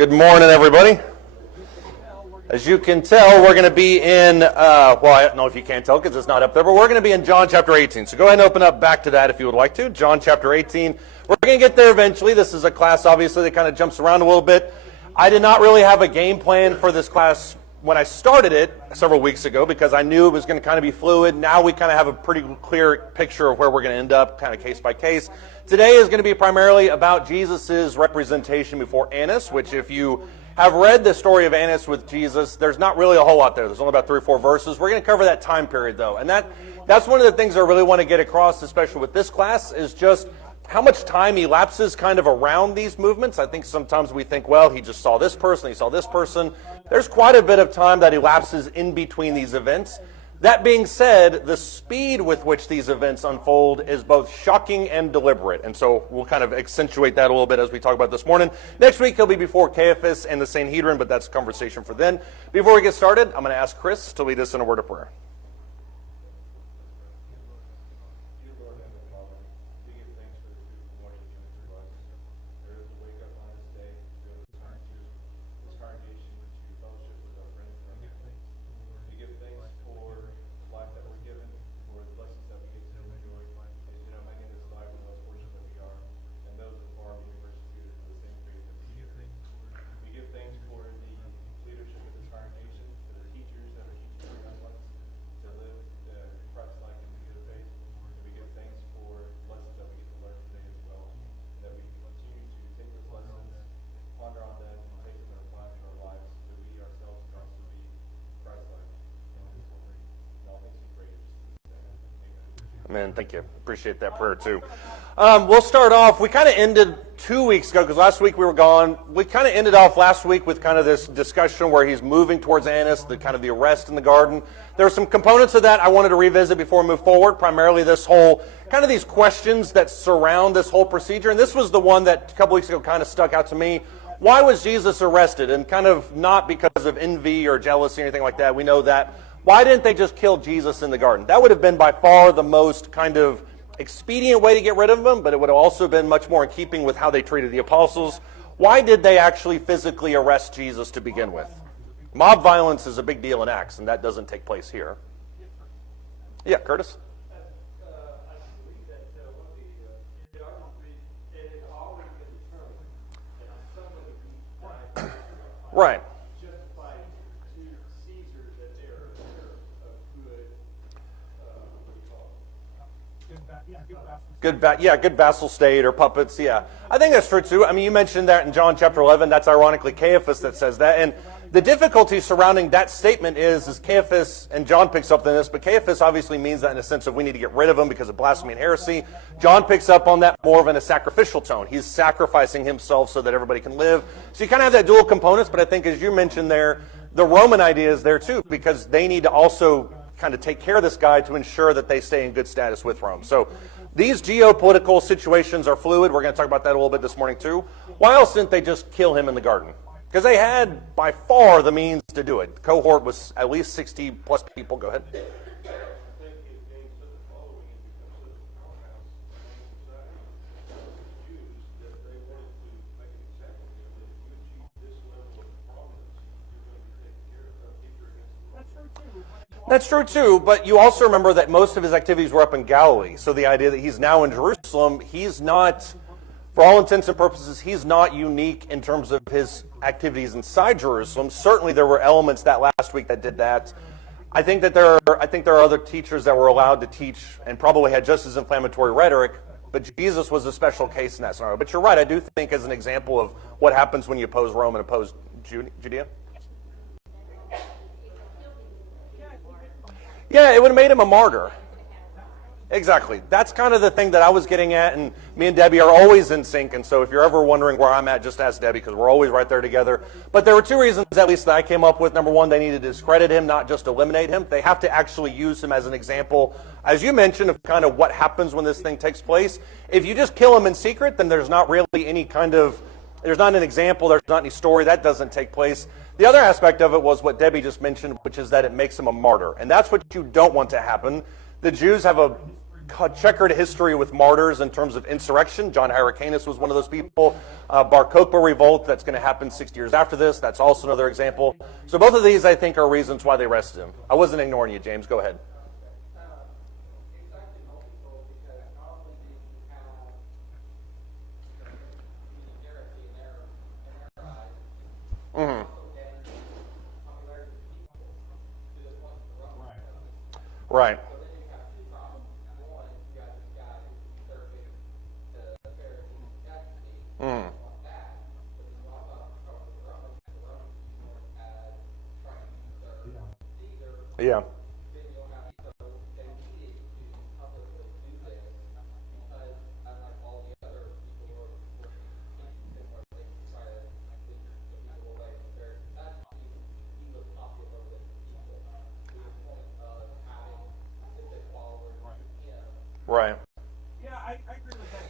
Good morning, everybody. As you can tell, we're going to be in, well, I don't know if you can't tell because it's not up there, but we're going to be in John chapter 18. So go ahead and open up back to that if you would like to. John chapter 18. We're going to get there eventually. This is a class, obviously, that kind of jumps around a little bit. I did not really have a game plan for this class when I started it several weeks ago because I knew it was going to kind of be fluid. Now we kind of have a pretty clear picture of where we're going to end up, kind of case by case. Today is going to be primarily about Jesus' representation before Annas, which if you have read the story of Annas with Jesus, there's not really a whole lot there. There's only about 3 or 4 verses. We're going to cover that time period, though. And that's one of the things I really want to get across, especially with this class, is just how much time elapses kind of around these movements. I think sometimes we think, well, he just saw this person, he saw this person. There's quite a bit of time that elapses in between these events. That being said, the speed with which these events unfold is both shocking and deliberate. And so we'll kind of accentuate that a little bit as we talk about this morning. Next week, he'll be before Caiaphas and the Sanhedrin, but that's a conversation for then. Before we get started, I'm going to ask Chris to lead us in a word of prayer. Amen. Thank you. Appreciate that prayer too. We'll start off. We kind of ended 2 weeks ago because last week we were gone. We kind of ended off last week with kind of this discussion where he's moving towards Annas, the kind of the arrest in the garden. There are some components of that I wanted to revisit before we move forward. Primarily this whole kind of these questions that surround this whole procedure. And this was the one that a couple weeks ago kind of stuck out to me. Why was Jesus arrested? And kind of not because of envy or jealousy or anything like that. We know that. Why didn't they just kill Jesus in the garden? That would have been by far the most kind of expedient way to get rid of him, but it would have also been much more in keeping with how they treated the apostles. Why did they actually physically arrest Jesus to begin with? Mob violence is a big deal in Acts, and that doesn't take place here. Yeah, Curtis? Right. Good vassal state or puppets, yeah. I think that's true too. I mean, you mentioned that in John chapter 11. That's ironically Caiaphas that says that. And the difficulty surrounding that statement is Caiaphas, and John picks up on this, but Caiaphas obviously means that in a sense of we need to get rid of him because of blasphemy and heresy. John picks up on that more of in a sacrificial tone. He's sacrificing himself so that everybody can live. So you kind of have that dual components, but I think as you mentioned there, the Roman idea is there too because they need to also kind of take care of this guy to ensure that they stay in good status with Rome. So these geopolitical situations are fluid. We're going to talk about that a little bit this morning too. Why else didn't they just kill him in the garden? Because they had by far the means to do it. The cohort was at least 60 plus people. Go ahead. That's true too, but you also remember that most of his activities were up in Galilee. So the idea that he's now in Jerusalem, he's not, for all intents and purposes, he's not unique in terms of his activities inside Jerusalem. Certainly there were elements that last week that did that. I think there are other teachers that were allowed to teach and probably had just as inflammatory rhetoric, but Jesus was a special case in that scenario. But you're right, I do think as an example of what happens when you oppose Rome and oppose Judea. Yeah, it would have made him a martyr. Exactly. That's kind of the thing that I was getting at, and me and Debbie are always in sync, and so if you're ever wondering where I'm at, just ask Debbie, because we're always right there together. But there were 2 reasons, at least, that I came up with. Number one, they needed to discredit him, not just eliminate him. They have to actually use him as an example, as you mentioned, of kind of what happens when this thing takes place. If you just kill him in secret, then there's not really any kind of, there's not an example, there's not any story, that doesn't take place. The other aspect of it was what Debbie just mentioned, which is that it makes him a martyr. And that's what you don't want to happen. The Jews have a checkered history with martyrs in terms of insurrection. John Hyrcanus was one of those people. Bar Kokhba revolt, that's going to happen 60 years after this. That's also another example. So both of these, I think, are reasons why they arrested him. I wasn't ignoring you, James. Go ahead. Mm-hmm. Right. Mm. Yeah. Right.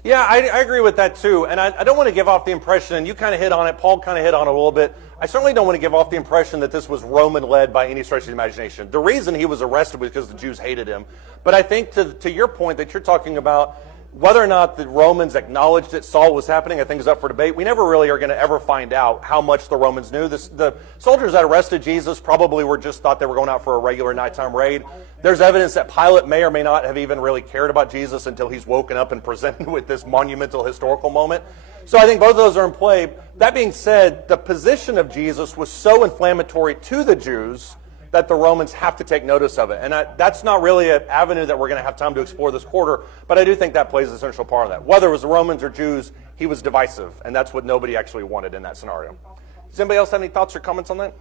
Yeah, I agree with that too. And I don't want to give off the impression, and you kind of hit on it, Paul kind of hit on it a little bit. I certainly don't want to give off the impression that this was Roman-led by any stretch of the imagination. The reason he was arrested was because the Jews hated him. But I think to your point that you're talking about, whether or not the Romans acknowledged that Saul was happening, I think is up for debate. We never really are going to ever find out how much the Romans knew. The soldiers that arrested Jesus probably just thought they were going out for a regular nighttime raid. There's evidence that Pilate may or may not have even really cared about Jesus until he's woken up and presented with this monumental historical moment. So I think both of those are in play. That being said, the position of Jesus was so inflammatory to the Jews that the Romans have to take notice of it. And that's not really an avenue that we're going to have time to explore this quarter, but I do think that plays an essential part of that. Whether it was the Romans or Jews, he was divisive, and that's what nobody actually wanted in that scenario. Does anybody else have any thoughts or comments on that?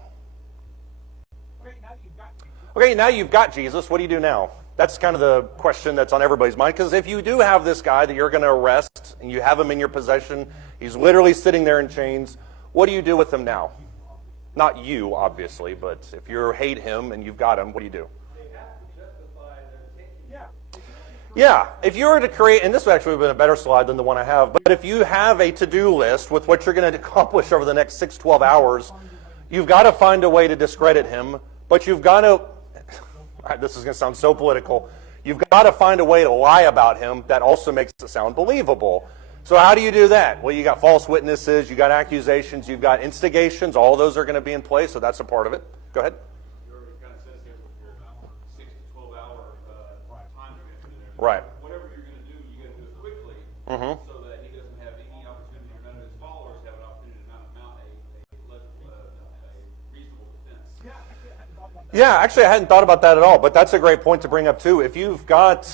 Okay, now you've got Jesus. What do you do now? That's kind of the question that's on everybody's mind, because if you do have this guy that you're going to arrest, and you have him in your possession, he's literally sitting there in chains, what do you do with him now? Not you, obviously, but if you hate him and you've got him, what do you do? Yeah, if you were to create, and this would actually have been a better slide than the one I have, but if you have a to-do list with what you're going to accomplish over the next 6-12 hours, you've got to find a way to discredit him, but you've got to, this is going to sound so political, you've got to find a way to lie about him that also makes it sound believable. So how do you do that? Well, you got false witnesses, you got accusations, you've got instigations. All those are going to be in place, so that's a part of it. Go ahead. You already kind of said here with your 6 to 12 hour time there. Right. Whatever you're going to do, you got to do it quickly, so that he doesn't have any opportunity, or none of his followers have an opportunity to mount a reasonable defense. Yeah, actually, I hadn't thought about that at all, but that's a great point to bring up too. If you've got,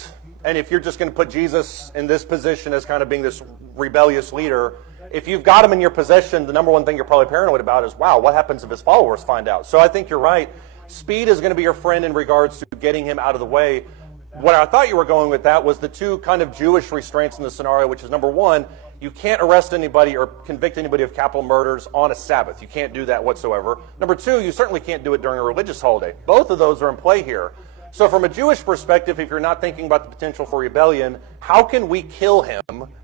and if you're just going to put Jesus in this position as kind of being this rebellious leader, if you've got him in your possession, the number one thing you're probably paranoid about is, wow, what happens if his followers find out? So I think you're right. Speed is going to be your friend in regards to getting him out of the way. What I thought you were going with that was the two kind of Jewish restraints in the scenario, which is number one, you can't arrest anybody or convict anybody of capital murders on a Sabbath. You can't do that whatsoever. Number two, you certainly can't do it during a religious holiday. Both of those are in play here. So from a Jewish perspective, if you're not thinking about the potential for rebellion, how can we kill him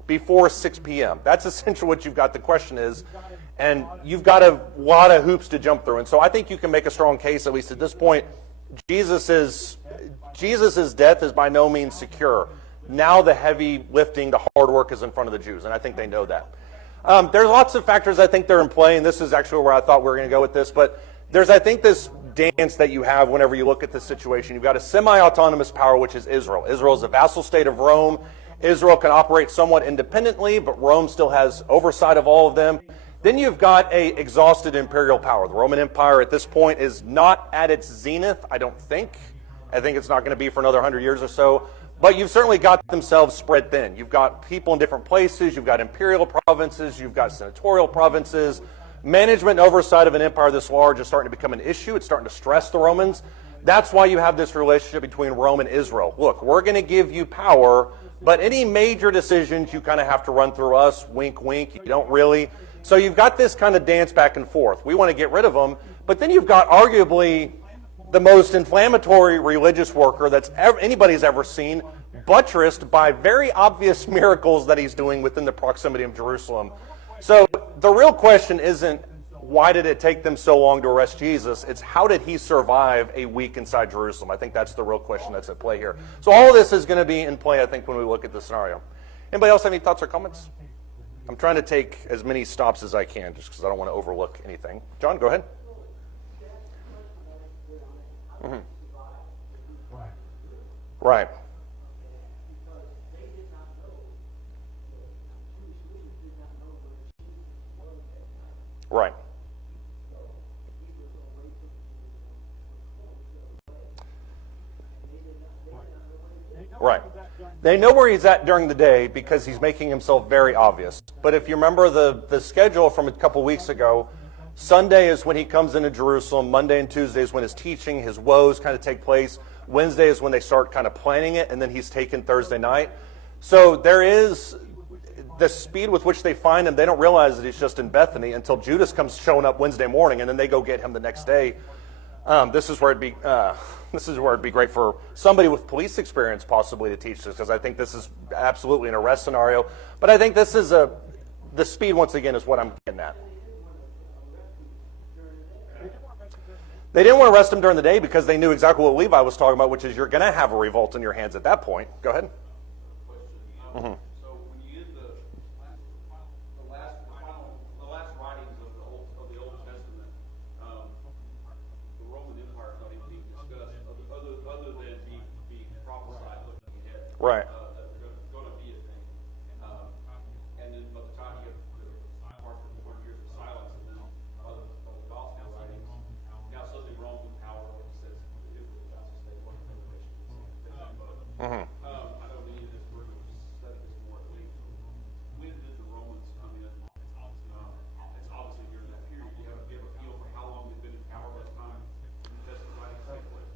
before 6 p.m.? That's essentially what you've got. The question is, and you've got a lot of hoops to jump through. And so I think you can make a strong case, at least at this point, Jesus's death is by no means secure. Now the heavy lifting, the hard work is in front of the Jews, and I think they know that. There's lots of factors I think they're in play, and this is actually where I thought we were going to go with this, but there's, I think, this dance that you have whenever you look at this situation. You've got a semi-autonomous power, which is Israel. Israel is a vassal state of Rome. Israel can operate somewhat independently, but Rome still has oversight of all of them. Then you've got a exhausted imperial power. The Roman Empire at this point is not at its zenith, I don't think. I think it's not going to be for another 100 years or so. But you've certainly got themselves spread thin. You've got people in different places. You've got imperial provinces. You've got senatorial provinces. Management and oversight of an empire this large is starting to become an issue. It's starting to stress the Romans. That's why you have this relationship between Rome and Israel. Look, we're going to give you power, but any major decisions you kind of have to run through us. Wink, wink. You don't really. So you've got this kind of dance back and forth. We want to get rid of them. But then you've got arguably the most inflammatory religious worker that's anybody's ever seen, buttressed by very obvious miracles that he's doing within the proximity of Jerusalem. So the real question isn't, why did it take them so long to arrest Jesus? It's how did he survive a week inside Jerusalem? I think that's the real question that's at play here. So all of this is going to be in play, I think, when we look at the scenario. Anybody else have any thoughts or comments? I'm trying to take as many stops as I can just because I don't want to overlook anything. John, go ahead. Mm-hmm. Right. Right. Right. They know where he's at during the day because he's making himself very obvious. But if you remember the schedule from a couple weeks ago, Sunday is when he comes into Jerusalem. Monday and Tuesday is when his teaching, his woes kind of take place. Wednesday is when they start kind of planning it, and then he's taken Thursday night. So there is the speed with which they find him. They don't realize that he's just in Bethany until Judas comes showing up Wednesday morning, and then they go get him the next day. This is where it'd be great for somebody with police experience possibly to teach this, because I think this is absolutely an arrest scenario. But I think this is the speed once again is what I'm getting at. They didn't want to arrest him during the day because they knew exactly what Levi was talking about, which is you're going to have a revolt in your hands at that point. Go ahead. Mm-hmm. So when you get the last writings of the Old Testament, the Roman Empire is not even being discussed, other than being prophesied looking ahead. Right. That they're going to be a thing. And then by the time you get the part of the 400 years of silence, and then by the gospel writings, now suddenly Rome's in power, like it says, Israel about to stay one of the nations. Mm-hmm. I know many of this word study this more at length. When did the Romans come in? It's obviously during that period. Do you have a feel for how long they've been in power by the time the Testament writings take place?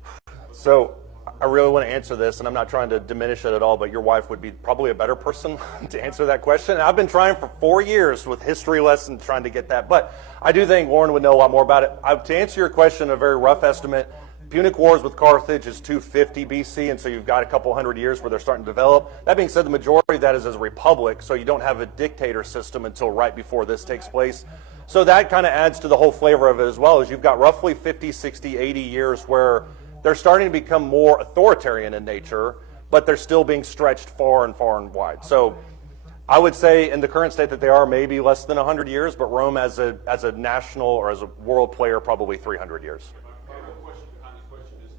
So I really want to answer this, and I'm not trying to diminish it at all, but your wife would be probably a better person to answer that question. And I've been trying for 4 years with history lessons trying to get that. But I do think Lauren would know a lot more about it. To answer your question, a very rough estimate, Punic Wars with Carthage is 250 BC, and so you've got a couple hundred years where they're starting to develop. That being said, the majority of that is as a republic, so you don't have a dictator system until right before this takes place. So that kind of adds to the whole flavor of it as well, is you've got roughly 50, 60, 80 years where they're starting to become more authoritarian in nature, but they're still being stretched far and far and wide. So I would say in the current state that they are maybe less than 100 years, but Rome as a national or as a world player, probably 300 years. My real question behind this question is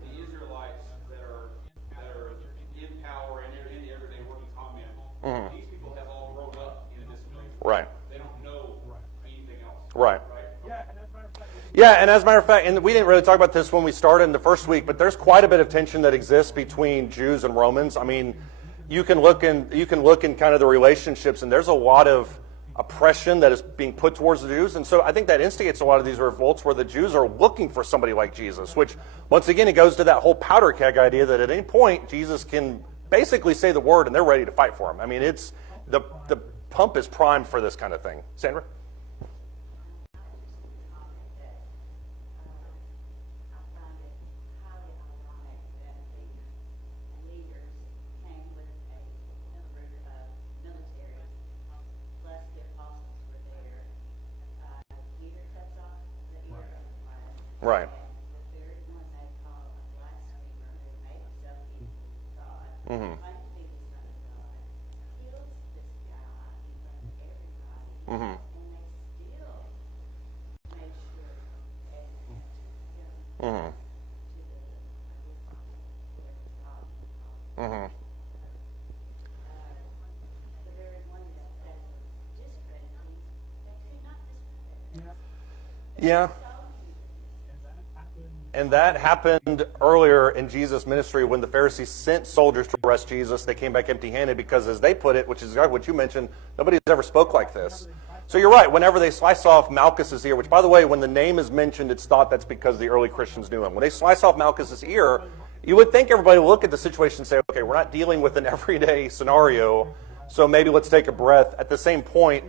the Israelites that are in power and in the everyday working common, these people have all grown up in a discipline. Right. They don't know anything else. Right. Yeah, and as a matter of fact, and we didn't really talk about this when we started in the first week, but there's quite a bit of tension that exists between Jews and Romans. I mean, you can look in kind of the relationships, and there's a lot of oppression that is being put towards the Jews, and so I think that instigates a lot of these revolts where the Jews are looking for somebody like Jesus, which once again it goes to that whole powder keg idea that at any point Jesus can basically say the word and they're ready to fight for him. I mean, it's the pump is primed for this kind of thing. Sandra? Right. Mm-hmm. Mm-hmm. Mm-hmm. Mm-hmm. Yeah. And that happened earlier in Jesus' ministry when the Pharisees sent soldiers to arrest Jesus. They came back empty-handed because, as they put it, which is what you mentioned, nobody's ever spoke like this. So you're right. Whenever they slice off Malchus's ear, which, by the way, when the name is mentioned, it's thought that's because the early Christians knew him. When they slice off Malchus's ear, you would think everybody would look at the situation and say, okay, we're not dealing with an everyday scenario, so maybe let's take a breath. At the same point,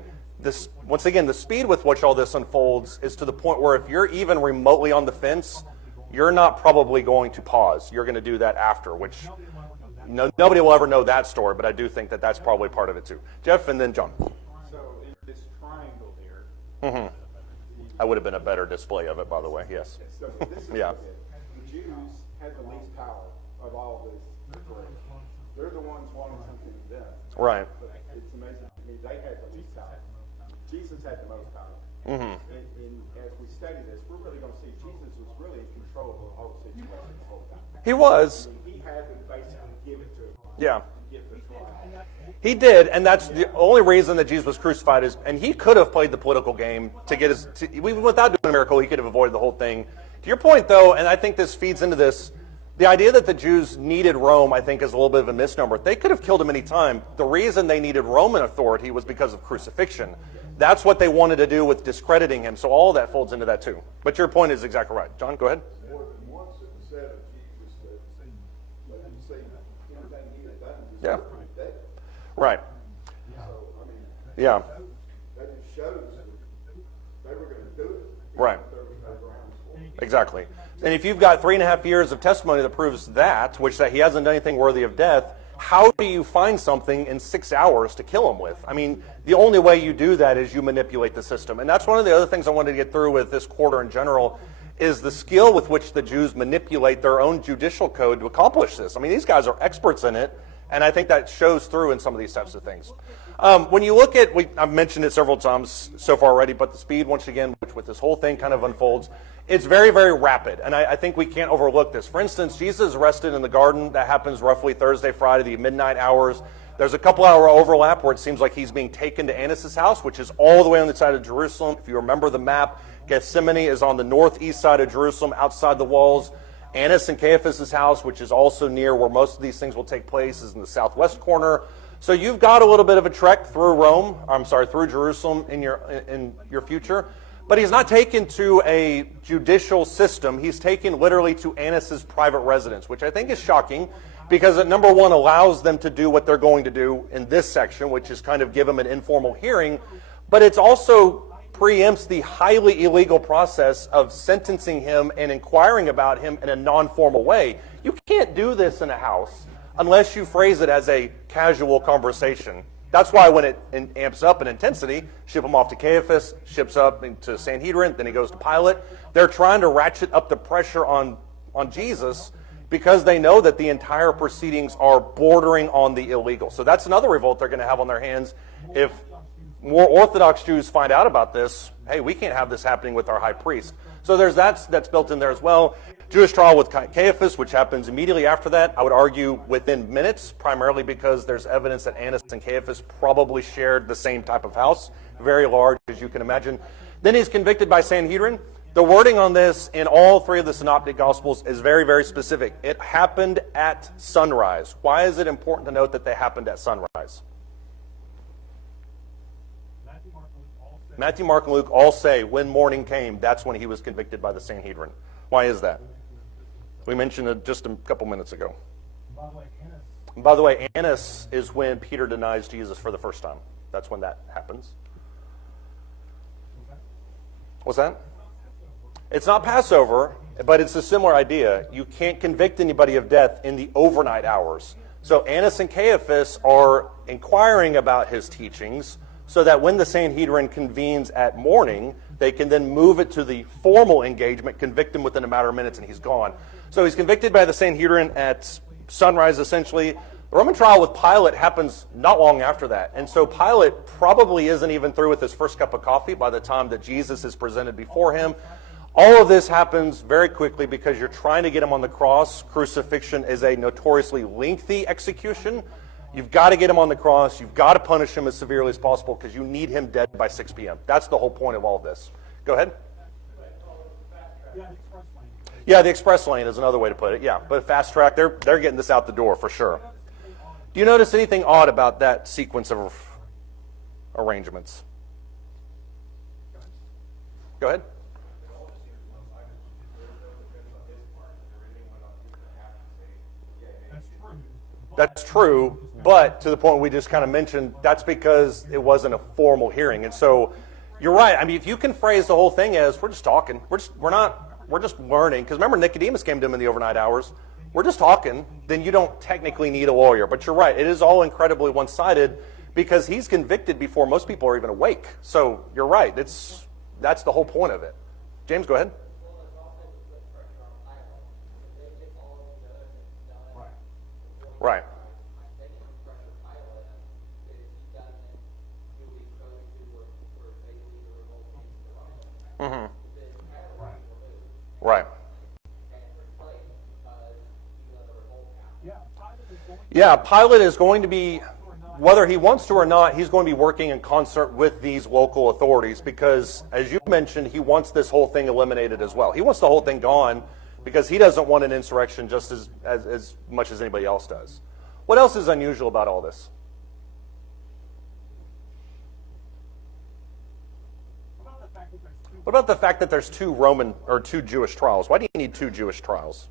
once again, the speed with which all this unfolds is to the point where if you're even remotely on the fence, you're not probably going to pause. You're going to do that after, which nobody will ever know that story, but I do think that that's probably part of it too. Jeff and then John. So in this triangle there, That would have been a better display of it, by the way. Yes. So this is Yeah. the Jews had the least power of all of this. They're the ones wanting something of them. Right. But it's amazing to me, they had the least power. Jesus had the most power. And as we study this, we're really going to see Jesus was really in control of the whole situation the whole time. He was. I mean, he had to basically give it to him. Yeah. Give it to him. He did, and that's the only reason that Jesus was crucified is, and he could have played the political game to get his, even without doing a miracle, he could have avoided the whole thing. To your point, though, and I think this feeds into this, the idea that the Jews needed Rome, I think, is a little bit of a misnomer. They could have killed him any time. The reason they needed Roman authority was because of crucifixion. That's what they wanted to do with discrediting him, so all of that folds into that too. But your point is exactly right. John, go ahead. More than once it was said of Jesus that let him say anything he had done Yeah. deserved death. Right. So, I mean, Yeah. that just shows that they were going to do it. Right. There was no grounds for it. Exactly. And if you've got 3.5 years of testimony that proves that, which that he hasn't done anything worthy of death, how do you find something in 6 hours to kill him with? I mean, the only way you do that is you manipulate the system. And that's one of the other things I wanted to get through with this quarter in general, is the skill with which the Jews manipulate their own judicial code to accomplish this. I mean, these guys are experts in it, and I think that shows through in some of these types of things. When you look at, I've mentioned it several times so far already, but the speed, once again, which with this whole thing kind of unfolds, it's very, very rapid, and I think we can't overlook this. For instance, Jesus is arrested in the garden. That happens roughly Thursday, Friday, the midnight hours. There's a couple-hour overlap where it seems like he's being taken to Annas' house, which is all the way on the side of Jerusalem. If you remember the map, Gethsemane is on the northeast side of Jerusalem, outside the walls. Annas and Caiaphas' house, which is also near where most of these things will take place, is in the southwest corner. So you've got a little bit of a trek through through Jerusalem in your future. But he's not taken to a judicial system. He's taken literally to Annas' private residence, which I think is shocking because it, number one, allows them to do what they're going to do in this section, which is kind of give him an informal hearing. But it's also preempts the highly illegal process of sentencing him and inquiring about him in a non-formal way. You can't do this in a house unless you phrase it as a casual conversation. That's why when it amps up in intensity, ship him off to Caiaphas, ships up into Sanhedrin, then he goes to Pilate. They're trying to ratchet up the pressure on Jesus because they know that the entire proceedings are bordering on the illegal. So that's another revolt they're going to have on their hands. If more Orthodox Jews find out about this, hey, we can't have this happening with our high priest. So there's that's built in there as well. Jewish trial with Caiaphas, which happens immediately after that. I would argue within minutes, primarily because there's evidence that Annas and Caiaphas probably shared the same type of house, very large, as you can imagine. Then he's convicted by Sanhedrin. The wording on this in all three of the Synoptic Gospels is very, very specific. It happened at sunrise. Why is it important to note that they happened at sunrise? Matthew, Mark, and Luke all say when morning came, that's when he was convicted by the Sanhedrin. Why is that? We mentioned it just a couple minutes ago. By the way, Annas is when Peter denies Jesus for the first time. That's when that happens. What's that? It's not Passover, but it's a similar idea. You can't convict anybody of death in the overnight hours. So Annas and Caiaphas are inquiring about his teachings so that when the Sanhedrin convenes at morning, they can then move it to the formal engagement, convict him within a matter of minutes, and he's gone. So he's convicted by the Sanhedrin at sunrise, essentially. The Roman trial with Pilate happens not long after that. And so Pilate probably isn't even through with his first cup of coffee by the time that Jesus is presented before him. All of this happens very quickly because you're trying to get him on the cross. Crucifixion is a notoriously lengthy execution. You've got to get him on the cross. You've got to punish him as severely as possible because you need him dead by 6 p.m. That's the whole point of all of this. Go ahead. Yeah, the express lane is another way to put it. Yeah, but fast track, they're getting this out the door for sure. Do you notice anything odd about that sequence of arrangements? Go ahead. That's true, but to the point we just kind of mentioned, that's because it wasn't a formal hearing. And so you're right. I mean, if you can phrase the whole thing as we're just talking, we're just learning. Because remember, Nicodemus came to him in the overnight hours. We're just talking. Then you don't technically need a lawyer. But you're right. It is all incredibly one-sided because he's convicted before most people are even awake. So you're right. That's the whole point of it. James, go ahead. Right. Mm-hmm. Right. Yeah, Pilate is going to be, whether he wants to or not, he's going to be working in concert with these local authorities because, as you mentioned, he wants this whole thing eliminated as well. He wants the whole thing gone because he doesn't want an insurrection just as much as anybody else does. What else is unusual about all this? What about the fact that there's two Jewish trials? Why do you need two Jewish trials?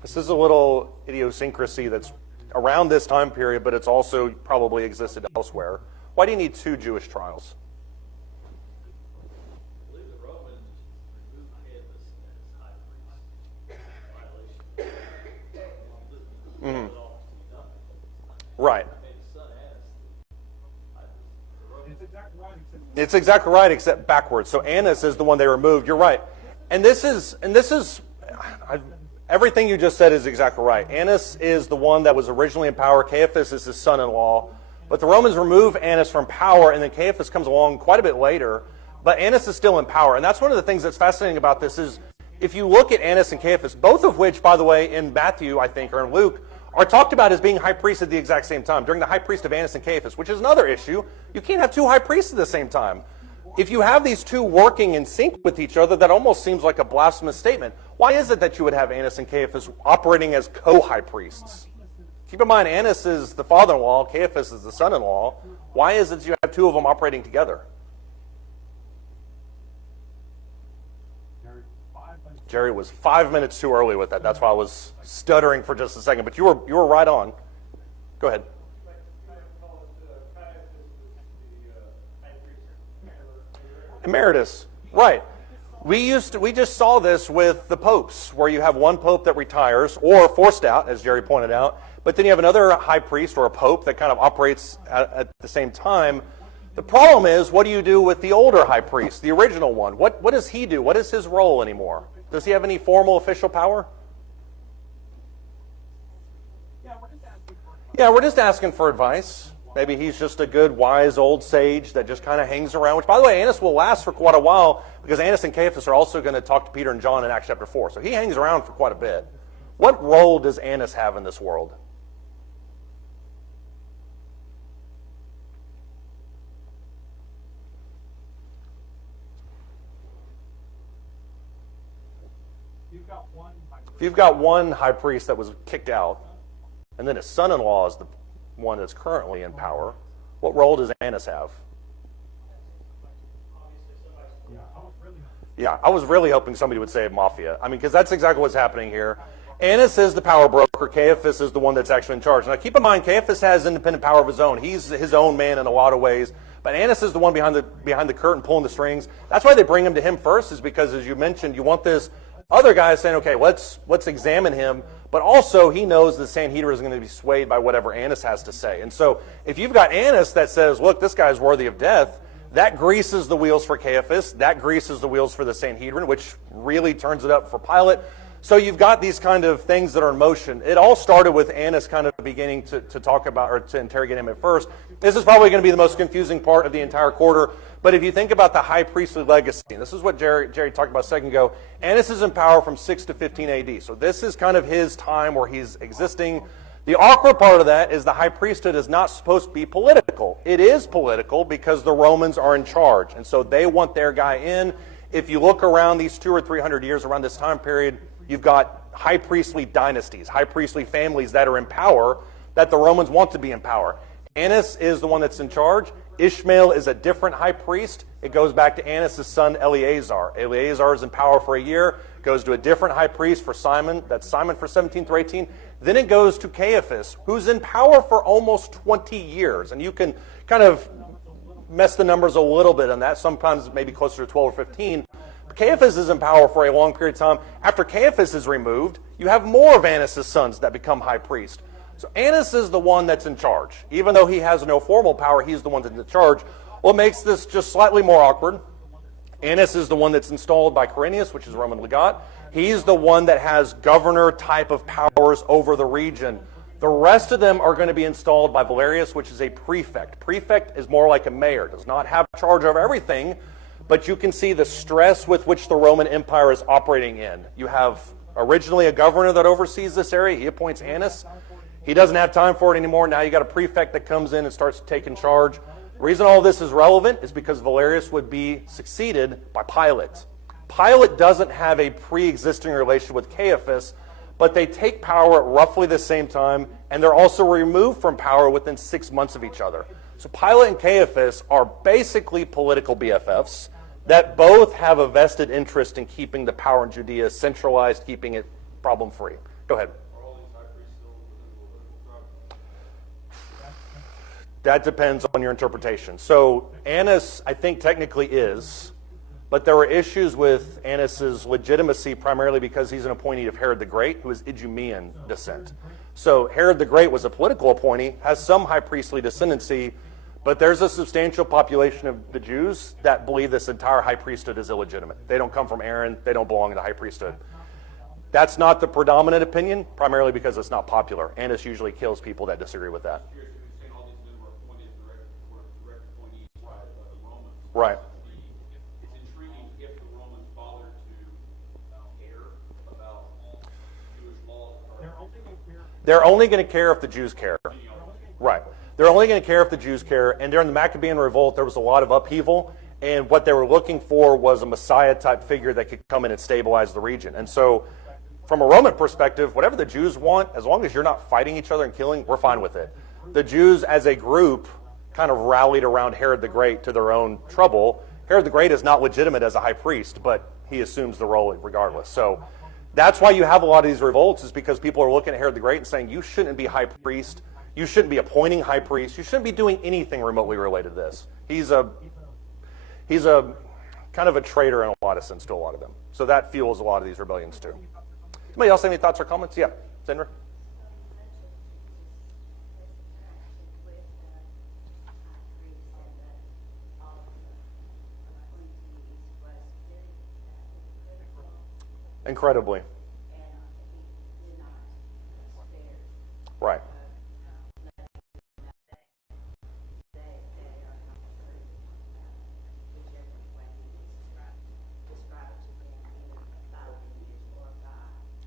This is a little idiosyncrasy that's around this time period, but it's also probably existed elsewhere. Why do you need two Jewish trials? I believe the Romans removed Caiaphas as high priest violation. Right. It's exactly right, except backwards. So Annas is the one they removed. You're right, and this is everything you just said is exactly right. Annas is the one that was originally in power. Caiaphas is his son-in-law, but the Romans remove Annas from power, and then Caiaphas comes along quite a bit later. But Annas is still in power, and that's one of the things that's fascinating about this is if you look at Annas and Caiaphas, both of which, by the way, in Matthew, I think, or in Luke, are talked about as being high priests at the exact same time, during the high priest of Annas and Caiaphas, which is another issue. You can't have two high priests at the same time. If you have these two working in sync with each other, that almost seems like a blasphemous statement. Why is it that you would have Annas and Caiaphas operating as co-high priests? Keep in mind, Annas is the father-in-law, Caiaphas is the son-in-law. Why is it you have two of them operating together? Jerry was 5 minutes too early with that. That's why I was stuttering for just a second. But you were right on. Go ahead. Emeritus, right. We just saw this with the popes, where you have one pope that retires, or forced out, as Jerry pointed out, but then you have another high priest or a pope that kind of operates at the same time. The problem is, what do you do with the older high priest, the original one? What does he do? What is his role anymore? Does he have any formal official power? Yeah, we're just asking for advice. Maybe he's just a good, wise old sage that just kind of hangs around, which, by the way, Annas will last for quite a while because Annas and Caiaphas are also going to talk to Peter and John in Acts chapter 4. So he hangs around for quite a bit. What role does Annas have in this world? If you've got one high priest that was kicked out, and then his son-in-law is the one that's currently in power, what role does Annas have? Yeah, I was really hoping somebody would say mafia. I mean, because that's exactly what's happening here. Annas is the power broker. Caiaphas is the one that's actually in charge. Now, keep in mind, Caiaphas has independent power of his own. He's his own man in a lot of ways. But Annas is the one behind the curtain pulling the strings. That's why they bring him to him first, is because, as you mentioned, you want this other guy saying, okay, let's examine him. But also, he knows the Sanhedrin is going to be swayed by whatever Annas has to say. And so, if you've got Annas that says, look, this guy's worthy of death, that greases the wheels for Caiaphas. That greases the wheels for the Sanhedrin, which really turns it up for Pilate. So you've got these kind of things that are in motion. It all started with Annas kind of beginning to talk about, or to interrogate him at first. This is probably going to be the most confusing part of the entire quarter. But if you think about the high priestly legacy, and this is what Jerry talked about a second ago, Annas is in power from 6 to 15 AD. So this is kind of his time where he's existing. The awkward part of that is the high priesthood is not supposed to be political. It is political because the Romans are in charge. And so they want their guy in. If you look around these 200 or 300 years around this time period, you've got high priestly dynasties, high priestly families that are in power, that the Romans want to be in power. Annas is the one that's in charge. Ishmael is a different high priest. It goes back to Annas' son Eleazar. Eleazar is in power for a year, goes to a different high priest for Simon. That's Simon for 17 through 18. Then it goes to Caiaphas, who's in power for almost 20 years. And you can kind of mess the numbers a little bit on that, sometimes maybe closer to 12 or 15. Caiaphas is in power for a long period of time. After Caiaphas is removed, you have more of Annas' sons that become high priest. So Annas is the one that's in charge. Even though he has no formal power, he's the one that's in charge. What makes this just slightly more awkward, Annas is the one that's installed by Quirinius, which is a Roman legate. He's the one that has governor type of powers over the region. The rest of them are going to be installed by Valerius, which is a prefect. Prefect is more like a mayor, does not have charge over everything, but you can see the stress with which the Roman Empire is operating in. You have originally a governor that oversees this area. He appoints Annas. He doesn't have time for it anymore. Now you got a prefect that comes in and starts taking charge. The reason all this is relevant is because Valerius would be succeeded by Pilate. Pilate doesn't have a pre-existing relation with Caiaphas, but they take power at roughly the same time, and they're also removed from power within 6 months of each other. So Pilate and Caiaphas are basically political BFFs that both have a vested interest in keeping the power in Judea centralized, keeping it problem-free. Go ahead. Are all these high priests still within the Levitical tribe? That depends on your interpretation. So Annas, I think, technically is, but there were issues with Annas's legitimacy primarily because he's an appointee of Herod the Great, who is Idumean descent. So Herod the Great was a political appointee, has some high priestly descendancy, but there's a substantial population of the Jews that believe this entire high priesthood is illegitimate. They don't come from Aaron. They don't belong in the high priesthood. That's not the predominant opinion, primarily because it's not popular. Annas usually kills people that disagree with that. Curious, if you're saying all these men were appointed direct appointees by the Romans. Right. It's intriguing if the Romans bothered to care about Jewish laws. They're only going to care if the Jews care. Right. They're only going to care if the Jews care. And during the Maccabean revolt, there was a lot of upheaval. And what they were looking for was a Messiah-type figure that could come in and stabilize the region. And so, from a Roman perspective, whatever the Jews want, as long as you're not fighting each other and killing, we're fine with it. The Jews, as a group, kind of rallied around Herod the Great to their own trouble. Herod the Great is not legitimate as a high priest, but he assumes the role regardless. So that's why you have a lot of these revolts, is because people are looking at Herod the Great and saying, you shouldn't be high priest. You shouldn't be appointing high priests. You shouldn't be doing anything remotely related to this. He's a kind of a traitor in a lot of sense to a lot of them. So that fuels a lot of these rebellions too. Somebody else have any thoughts or comments? Yeah, Sandra? Incredibly. Right.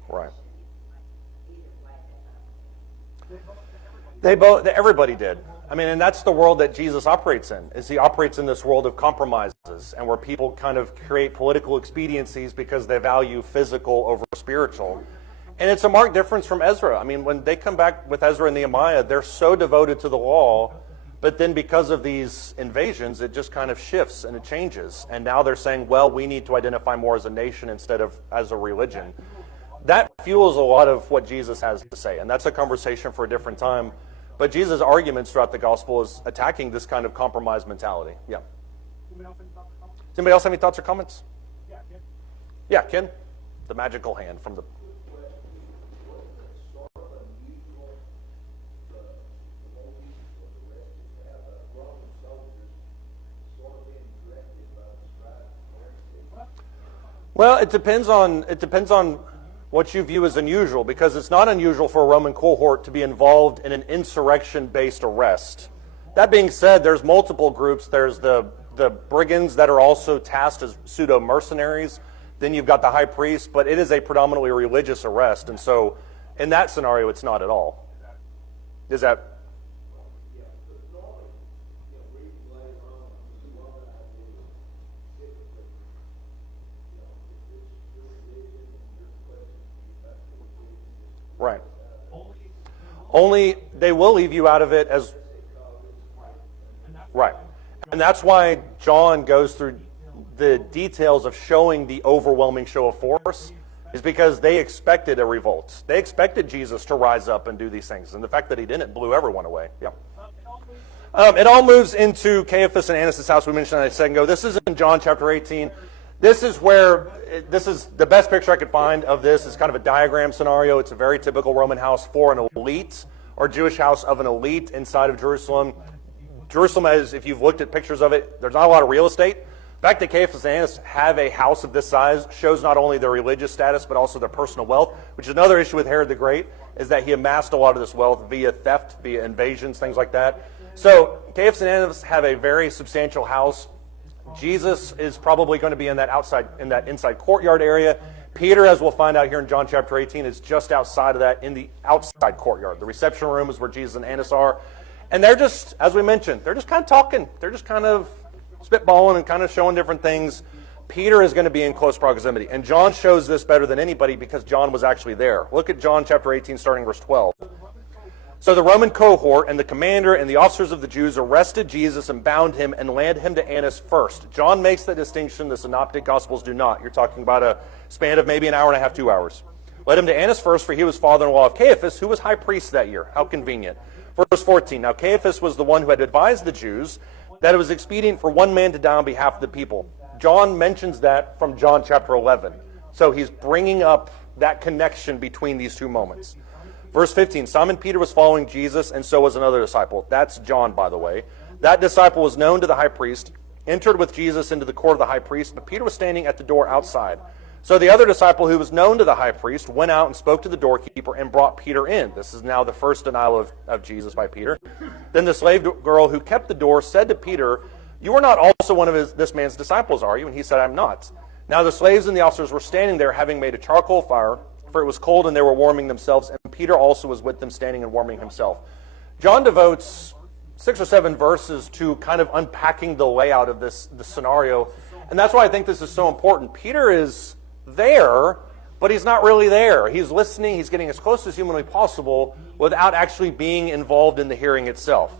Right. Everybody did. I mean, and that's the world that Jesus operates in, is he operates in this world of compromises and where people kind of create political expediencies because they value physical over spiritual. And it's a marked difference from Ezra. I mean, when they come back with Ezra and Nehemiah, they're so devoted to the law, but then because of these invasions, it just kind of shifts and it changes. And now they're saying, well, we need to identify more as a nation instead of as a religion. That fuels a lot of what Jesus has to say, and that's a conversation for a different time. But Jesus' arguments throughout the gospel is attacking this kind of compromise mentality. Yeah. Does anybody else have any thoughts or comments? Yeah, Ken? The magical hand from the... Well, it depends on what you view as unusual, because it's not unusual for a Roman cohort to be involved in an insurrection-based arrest. That being said, there's multiple groups. There's the brigands that are also tasked as pseudo-mercenaries. Then you've got the high priest, but it is a predominantly religious arrest. And so in that scenario, it's not at all. Is that... Right. Only they will leave you out of it as... Right. And that's why John goes through the details of showing the overwhelming show of force, is because they expected a revolt. They expected Jesus to rise up and do these things. And the fact that he didn't blew everyone away. Yeah. It all moves into Caiaphas and Annas' house. We mentioned that a second ago. This is in John chapter 18. This is the best picture I could find of this. It's kind of a diagram scenario. It's a very typical Roman house for an elite or Jewish house of an elite inside of Jerusalem. Jerusalem, as if you've looked at pictures of it, there's not a lot of real estate. The fact that Caiaphas and Annas have a house of this size shows not only their religious status, but also their personal wealth, which is another issue with Herod the Great, is that he amassed a lot of this wealth via theft, via invasions, things like that. So Caiaphas and Annas have a very substantial house. Jesus is probably going to be in that inside courtyard area. Peter, as we'll find out here in John chapter 18, is just outside of that, in the outside courtyard. The reception room is where Jesus and Annas are. And they're just, as we mentioned, they're just kind of talking. They're just kind of spitballing and kind of showing different things. Peter is going to be in close proximity. And John shows this better than anybody because John was actually there. Look at John chapter 18, starting verse 12. So the Roman cohort and the commander and the officers of the Jews arrested Jesus and bound him and led him to Annas first. John makes the distinction, the synoptic gospels do not. You're talking about a span of maybe an hour and a half, 2 hours. Led him to Annas first, for he was father-in-law of Caiaphas, who was high priest that year. How convenient. Verse 14, now Caiaphas was the one who had advised the Jews that it was expedient for one man to die on behalf of the people. John mentions that from John chapter 11. So he's bringing up that connection between these two moments. Verse 15, Simon Peter was following Jesus, and so was another disciple. That's John, by the way. That disciple was known to the high priest, entered with Jesus into the court of the high priest, but Peter was standing at the door outside. So the other disciple, who was known to the high priest, went out and spoke to the doorkeeper and brought Peter in. This is now the first denial of Jesus by Peter. Then the slave girl who kept the door said to Peter, you are not also one of this man's disciples, are you? And he said, I'm not. Now the slaves and the officers were standing there, having made a charcoal fire, for it was cold and they were warming themselves, and Peter also was with them, standing and warming himself. John devotes 6 or 7 verses to kind of unpacking the layout of this scenario, and that's why I think this is so important. Peter is there, but he's not really there. He's listening, he's getting as close as humanly possible without actually being involved in the hearing itself.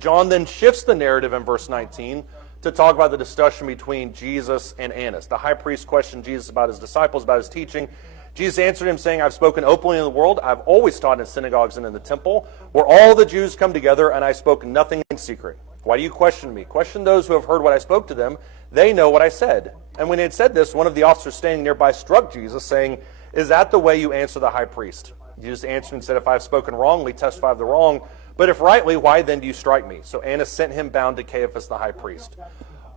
John then shifts the narrative in verse 19 to talk about the discussion between Jesus and Annas. The high priest questioned Jesus about his disciples, about his teaching. Jesus answered him, saying, I've spoken openly in the world. I've always taught in synagogues and in the temple, where all the Jews come together, and I spoke nothing in secret. Why do you question me? Question those who have heard what I spoke to them. They know what I said. And when he had said this, one of the officers standing nearby struck Jesus, saying, Is that the way you answer the high priest? Jesus answered and said, If I have spoken wrongly, testify of the wrong. But if rightly, why then do you strike me? So Annas sent him bound to Caiaphas the high priest.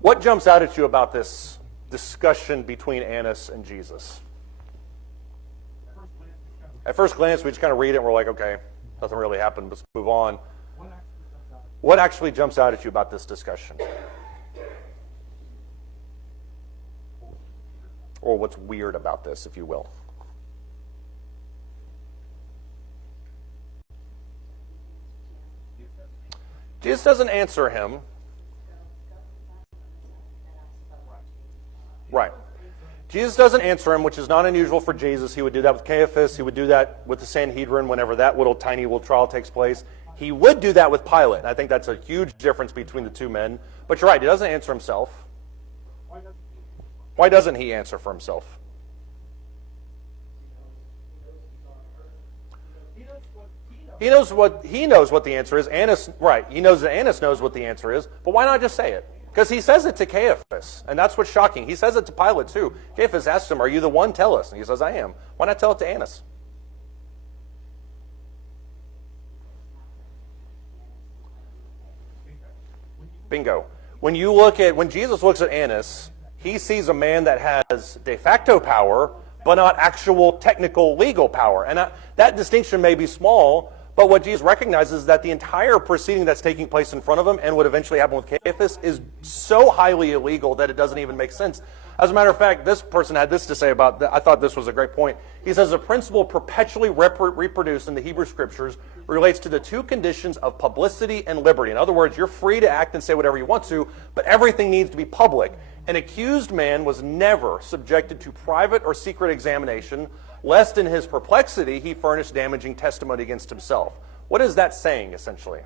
What jumps out at you about this discussion between Annas and Jesus? At first glance, we just kind of read it and we're like, okay, nothing really happened, let's move on. What actually jumps out at you about this discussion? Or what's weird about this, if you will? Jesus doesn't answer him. Right. Jesus doesn't answer him, which is not unusual for Jesus. He would do that with Caiaphas. He would do that with the Sanhedrin whenever that tiny little trial takes place. He would do that with Pilate. And I think that's a huge difference between the two men. But you're right, he doesn't answer himself. Why doesn't he answer for himself? He knows what the answer is. Annas, right, he knows that Annas knows what the answer is, but why not just say it? Because he says it to Caiaphas, and that's what's shocking. He says it to Pilate too. Caiaphas asks him, are you the one? Tell us. And he says, I am. Why not tell it to Annas? Bingo. When Jesus looks at Annas, he sees a man that has de facto power, but not actual technical legal power. And that distinction may be small, but what Jesus recognizes is that the entire proceeding that's taking place in front of him and would eventually happen with Caiaphas is so highly illegal that it doesn't even make sense. As a matter of fact, this person had this to say about that. I thought this was a great point. He says, a principle perpetually reproduced in the Hebrew Scriptures relates to the two conditions of publicity and liberty. In other words, you're free to act and say whatever you want to, but everything needs to be public. An accused man was never subjected to private or secret examination, lest in his perplexity he furnish damaging testimony against himself. What is that saying, essentially?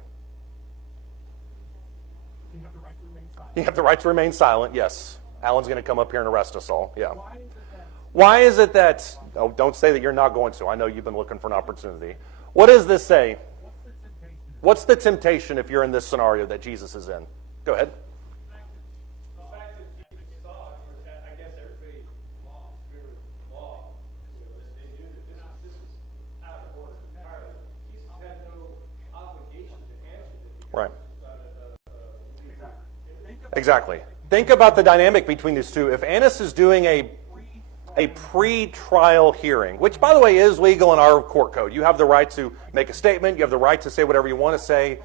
You have the right to remain silent, yes. Alan's going to come up here and arrest us all, yeah. Why is it that, oh, don't say that you're not going to. I know you've been looking for an opportunity. What does this say? What's the temptation if you're in this scenario that Jesus is in? Go ahead. Right. Exactly. Think about the dynamic between these two. If Annas is doing a pre-trial hearing, which, by the way, is legal in our court code. You have the right to make a statement. You have the right to say whatever you want to say.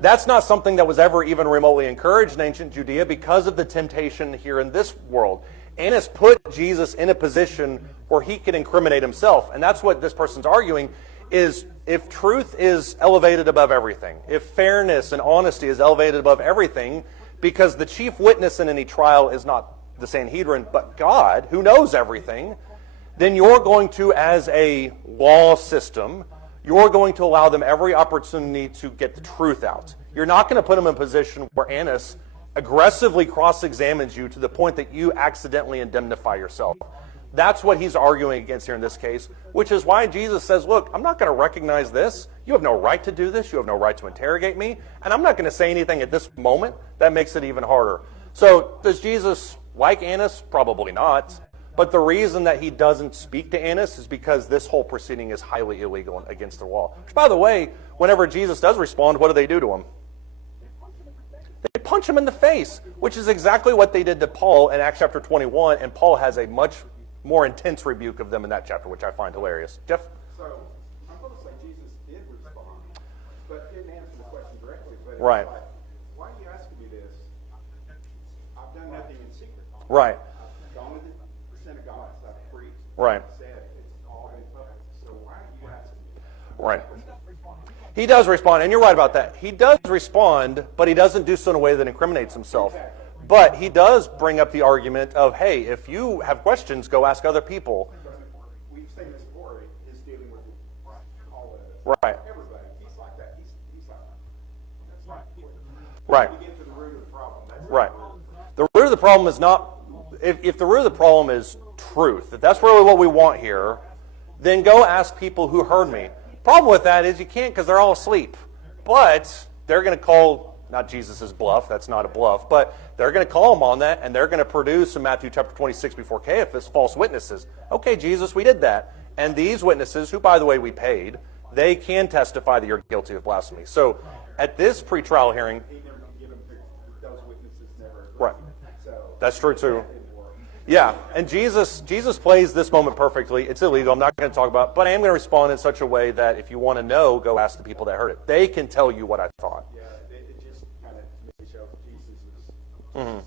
That's not something that was ever even remotely encouraged in ancient Judea because of the temptation here in this world. Annas put Jesus in a position where he could incriminate himself. And that's what this person's arguing is if truth is elevated above everything, if fairness and honesty is elevated above everything, because the chief witness in any trial is not the Sanhedrin, but God, who knows everything, then you're going to, as a law system, you're going to allow them every opportunity to get the truth out. You're not going to put them in a position where Annas aggressively cross-examines you to the point that you accidentally indemnify yourself. That's what he's arguing against here in this case, which is why Jesus says, look, I'm not going to recognize this. You have no right to do this. You have no right to interrogate me. And I'm not going to say anything at this moment that makes it even harder. So does Jesus like Annas? Probably not. But the reason that he doesn't speak to Annas is because this whole proceeding is highly illegal and against the law. Which, by the way, whenever Jesus does respond, what do they do to him? They punch him in the face, which is exactly what they did to Paul in Acts chapter 21, and Paul has a much more intense rebuke of them in that chapter, which I find hilarious. Jeff? So, I'm going to say Jesus did respond, but didn't answer the question directly. But Right. Like, why are you asking me this? I've done nothing in secret. Right. I've gone to the synagogues, I've preached. Right. I've said it's all in public. So why are you asking me? Right. He does respond, and you're right about that. He does respond, but he doesn't do so in a way that incriminates himself. But he does bring up the argument of, hey, if you have questions, go ask other people. We've seen this before. He's dealing with all of us. Right. Everybody. He's like that. He's like that. That's right. Right. You get to the root of the problem. That's Right. The root of the problem is not, if the root of the problem is truth, if that's really what we want here, then go ask people who heard me. Problem with that is you can't because they're all asleep. But they're going to call, not Jesus' bluff, that's not a bluff, but they're going to call him on that, and they're going to produce in Matthew chapter 26 before Caiaphas false witnesses. Okay, Jesus, we did that. And these witnesses, who, by the way, we paid, they can testify that you're guilty of blasphemy. So at this pretrial hearing, He never can give them those witnesses never. right, So that's true too. Yeah, and Jesus plays this moment perfectly. It's illegal. I'm not going to talk about it, but I am going to respond in such a way that if you want to know, go ask the people that heard it. They can tell you what I thought. yeah, it just kind of shows Jesus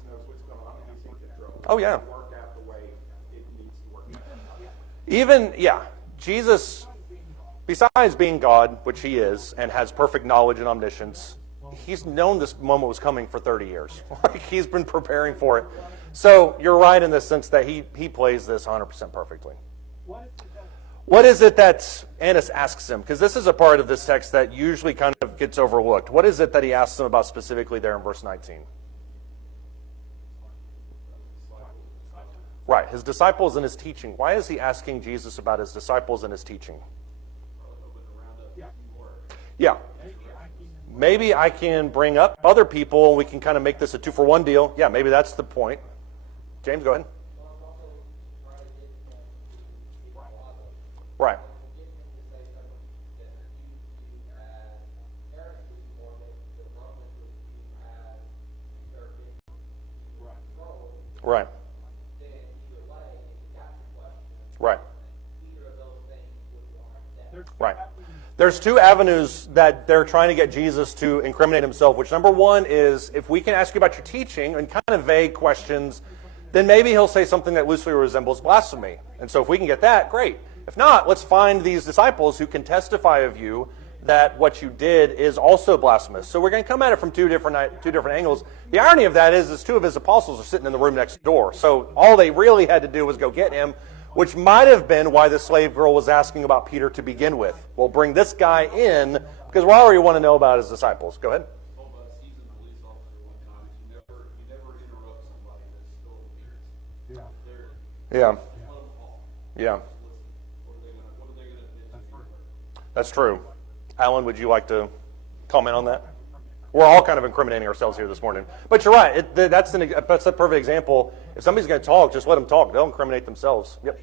knows what's going on. He's in control. Oh, yeah. It'll work out the way it needs to work out. Even, yeah, Jesus, besides being God, which he is, and has perfect knowledge and omniscience, he's known this moment was coming for 30 years. Like, he's been preparing for it. So you're right in the sense that he plays this 100% perfectly. What is it that Annas asks him? Because this is a part of this text that usually kind of gets overlooked. What is it that he asks him about specifically there in verse 19? Right, his disciples and his teaching. Why is he asking Jesus about his disciples and his teaching? Yeah. Maybe I can bring up other people and we can kind of make this a 2-for-1 deal. Yeah, maybe that's the point. James, go ahead. Right. Right. Right. Right. There's two avenues that they're trying to get Jesus to incriminate himself, which number one is if we can ask you about your teaching and kind of vague questions, then maybe he'll say something that loosely resembles blasphemy. And so if we can get that, great. If not, let's find these disciples who can testify of you that what you did is also blasphemous. So we're going to come at it from two different angles. The irony of that is two of his apostles are sitting in the room next door. So all they really had to do was go get him, which might have been why the slave girl was asking about Peter to begin with. We'll bring this guy in because we already want to know about his disciples. Go ahead. Yeah. Yeah. That's true. Alan, would you like to comment on that? We're all kind of incriminating ourselves here this morning. But you're right. That's a perfect example. If somebody's going to talk, just let them talk. They'll incriminate themselves. Yep.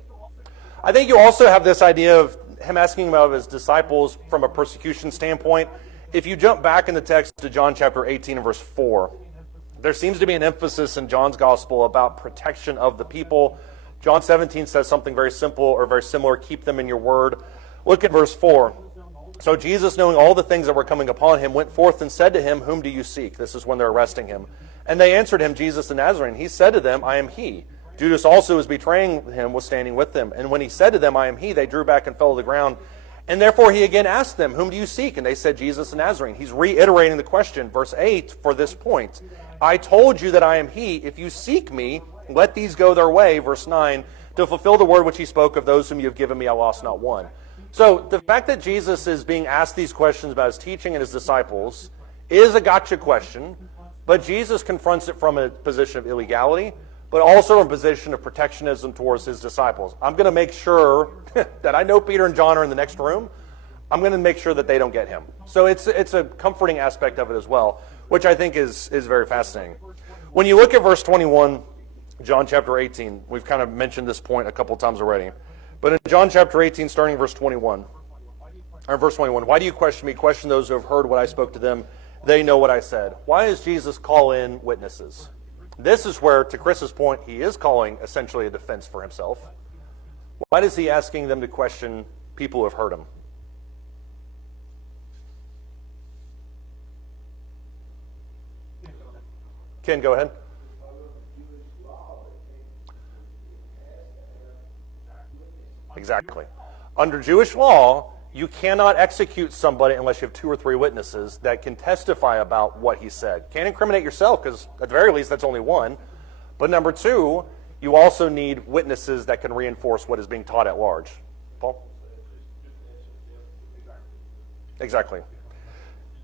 I think you also have this idea of him asking about his disciples from a persecution standpoint. If you jump back in the text to John chapter 18 and verse 4, there seems to be an emphasis in John's gospel about protection of the people. John 17 says something very simple or very similar, keep them in your word. Look at verse 4. So Jesus, knowing all the things that were coming upon him, went forth and said to him, whom do you seek? This is when they're arresting him. And they answered him, Jesus the Nazarene. He said to them, I am he. Judas also, who was betraying him, was standing with them. And when he said to them, I am he, they drew back and fell to the ground. And therefore he again asked them, whom do you seek? And they said, Jesus the Nazarene. He's reiterating the question, verse 8, for this point. I told you that I am he. If you seek me, let these go their way, verse 9, to fulfill the word which he spoke, of those whom you have given me, I lost not one. So the fact that Jesus is being asked these questions about his teaching and his disciples is a gotcha question, but Jesus confronts it from a position of illegality, but also in a position of protectionism towards his disciples. I'm going to make sure that I know Peter and John are in the next room. I'm going to make sure that they don't get him. So it's a comforting aspect of it as well, which I think is very fascinating. When you look at verse 21, John chapter 18, we've kind of mentioned this point a couple times already. But in John chapter 18, starting verse 21, why do you question me? Question those who have heard what I spoke to them. They know what I said. Why does Jesus call in witnesses? This is where, to Chris's point, he is calling essentially a defense for himself. Why is he asking them to question people who have heard him? Ken, go ahead. Exactly. Under Jewish law, you cannot execute somebody unless you have 2 or 3 witnesses that can testify about what he said. Can't incriminate yourself, because at the very least that's only one. But number 2, you also need witnesses that can reinforce what is being taught at large. Paul? Exactly.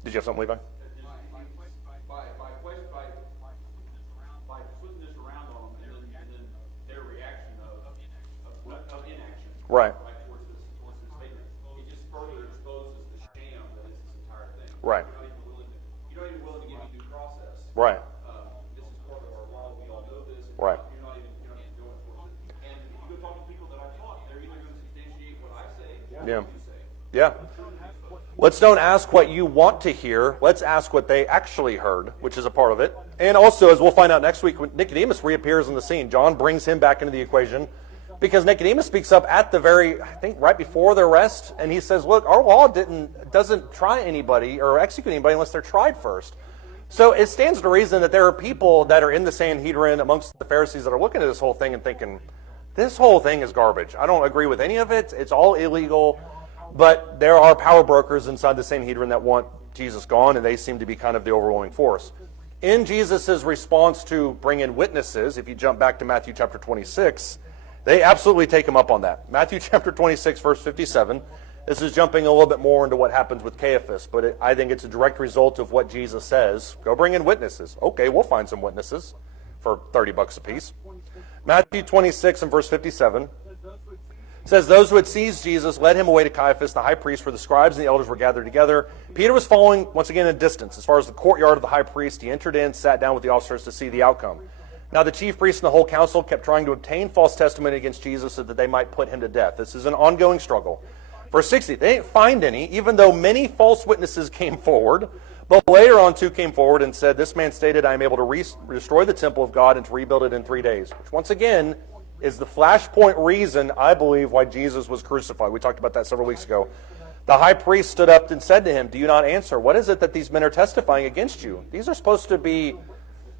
Did you have something, Levi? By flipping this around on them and then their reaction of inaction. Right. Towards this statement, it just further exposes the sham that is this entire thing. Right. You're not even willing to give me due process. Right. This is part of our law. We all know this. Right. You're not even going towards it. And if you go talk to people that I've taught, they're either going to substantiate what I say or what you say. Yeah. Let's don't ask what you want to hear. Let's ask what they actually heard, which is a part of it. And also, as we'll find out next week, when Nicodemus reappears in the scene, John brings him back into the equation because Nicodemus speaks up at the right before their arrest, and he says, look, our law doesn't try anybody or execute anybody unless they're tried first. So it stands to reason that there are people that are in the Sanhedrin amongst the Pharisees that are looking at this whole thing and thinking, this whole thing is garbage. I don't agree with any of it. It's all illegal. But there are power brokers inside the Sanhedrin that want Jesus gone, and they seem to be kind of the overwhelming force. In Jesus' response to bring in witnesses, if you jump back to Matthew chapter 26, they absolutely take him up on that. Matthew chapter 26, verse 57, this is jumping a little bit more into what happens with Caiaphas, but I think it's a direct result of what Jesus says. Go bring in witnesses. Okay, we'll find some witnesses for $30 a piece. Matthew 26 and verse 57. It says, those who had seized Jesus led him away to Caiaphas, the high priest, where the scribes and the elders were gathered together. Peter was following, once again, in distance. As far as the courtyard of the high priest, he entered in, sat down with the officers to see the outcome. Now the chief priests and the whole council kept trying to obtain false testimony against Jesus so that they might put him to death. This is an ongoing struggle. Verse 60, they didn't find any, even though many false witnesses came forward. But later on, 2 came forward and said, this man stated, I am able to destroy the temple of God and to rebuild it in 3 days. Which, once again, is the flashpoint reason, I believe, why Jesus was crucified. We talked about that several weeks ago. The high priest stood up and said to him, do you not answer? What is it that these men are testifying against you? These are supposed to be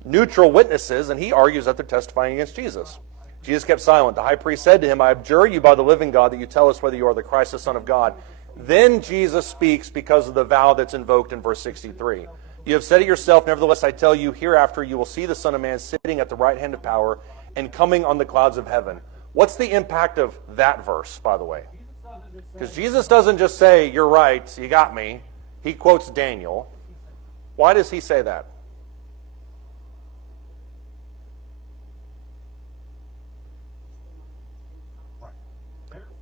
neutral witnesses, and he argues that they're testifying against Jesus. Jesus kept silent. The high priest said to him, I adjure you by the living God that you tell us whether you are the Christ, the Son of God. Then Jesus speaks because of the vow that's invoked in verse 63. You have said it yourself, nevertheless I tell you, hereafter you will see the Son of Man sitting at the right hand of power and coming on the clouds of heaven. What's the impact of that verse, by the way? Because Jesus doesn't just say, you're right, you got me. He quotes Daniel. Why does he say that?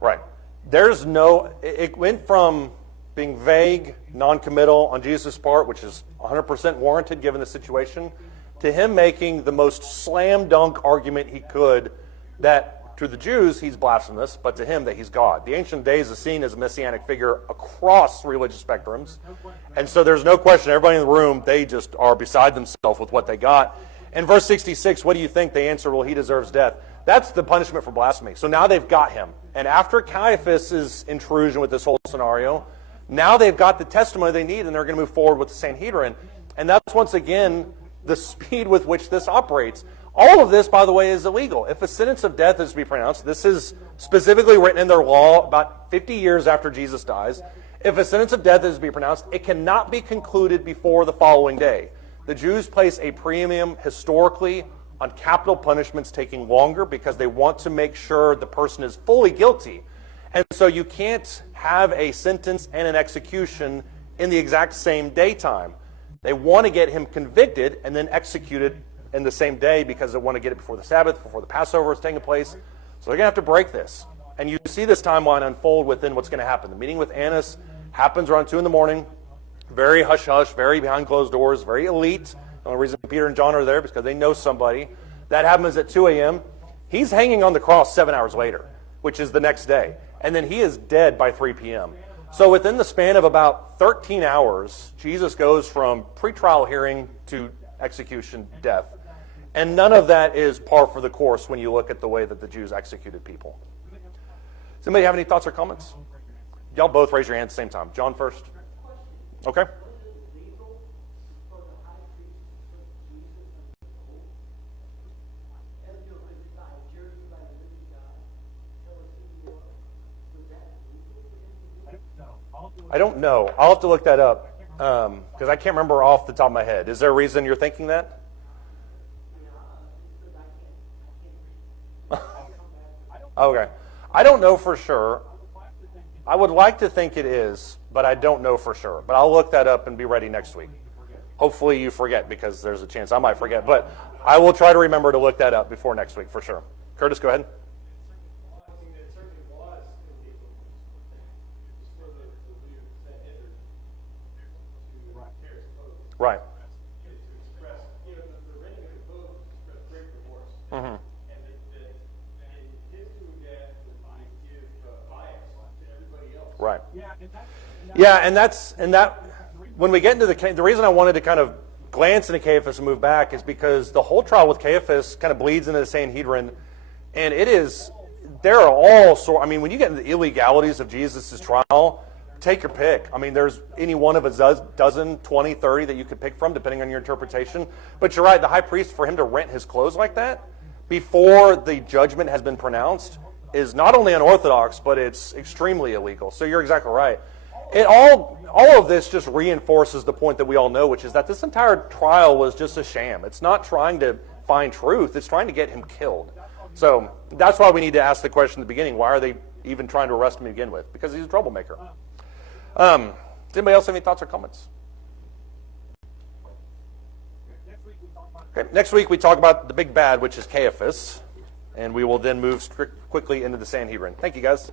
Right. It went from being vague, non-committal on Jesus' part, which is 100% warranted given the situation, to him making the most slam dunk argument he could that To the Jews, he's blasphemous, but to him that he's God. The Ancient of Days is seen as a messianic figure across religious spectrums. And so there's no question, everybody in the room, they just are beside themselves with what they got. In verse 66, what do you think? They answer, well, he deserves death. That's the punishment for blasphemy. So now they've got him. And after Caiaphas' intrusion with this whole scenario, now they've got the testimony they need, and they're going to move forward with the Sanhedrin. And that's, once again, the speed with which this operates. All of this, by the way, is illegal. If a sentence of death is to be pronounced, this is specifically written in their law about 50 years after Jesus dies. If a sentence of death is to be pronounced, it cannot be concluded before the following day. The Jews place a premium historically on capital punishments taking longer because they want to make sure the person is fully guilty. And so you can't have a sentence and an execution in the exact same daytime. They want to get him convicted and then executed in the same day because they want to get it before the Sabbath, before the Passover is taking place. So they're going to have to break this. And you see this timeline unfold within what's going to happen. The meeting with Annas happens around 2 in the morning. Very hush-hush, very behind closed doors, very elite. The only reason Peter and John are there is because they know somebody. That happens at 2 a.m. He's hanging on the cross 7 hours later, which is the next day. And then he is dead by 3 p.m. So within the span of about 13 hours, Jesus goes from pretrial hearing to execution, death. And none of that is par for the course when you look at the way that the Jews executed people. Does anybody have any thoughts or comments? Y'all both raise your hand at the same time. John first. Okay. I don't know. I'll have to look that up because I can't remember off the top of my head. Is there a reason you're thinking that? Okay. I don't know for sure. I would like to think it is, but I don't know for sure. But I'll look that up and be ready next week. Hopefully you forget because there's a chance I might forget. But I will try to remember to look that up before next week for sure. Curtis, go ahead. Right. Mm-hmm. Right. Yeah, and that when we get into the reason I wanted to kind of glance into Caiaphas and move back is because the whole trial with Caiaphas kind of bleeds into the Sanhedrin, and there are all sorts. I mean, when you get into the illegalities of Jesus' trial, take your pick. I mean, there's any one of a dozen, 20, 30 that you could pick from, depending on your interpretation. But you're right, the high priest, for him to rent his clothes like that before the judgment has been pronounced is not only unorthodox, but it's extremely illegal. So you're exactly right. All of this just reinforces the point that we all know, which is that this entire trial was just a sham. It's not trying to find truth. It's trying to get him killed. So that's why we need to ask the question at the beginning, why are they even trying to arrest him to begin with? Because he's a troublemaker. Does anybody else have any thoughts or comments? Okay, next week we talk about the big bad, which is Caiaphas, and we will then move quickly into the Sanhedrin. Thank you, guys.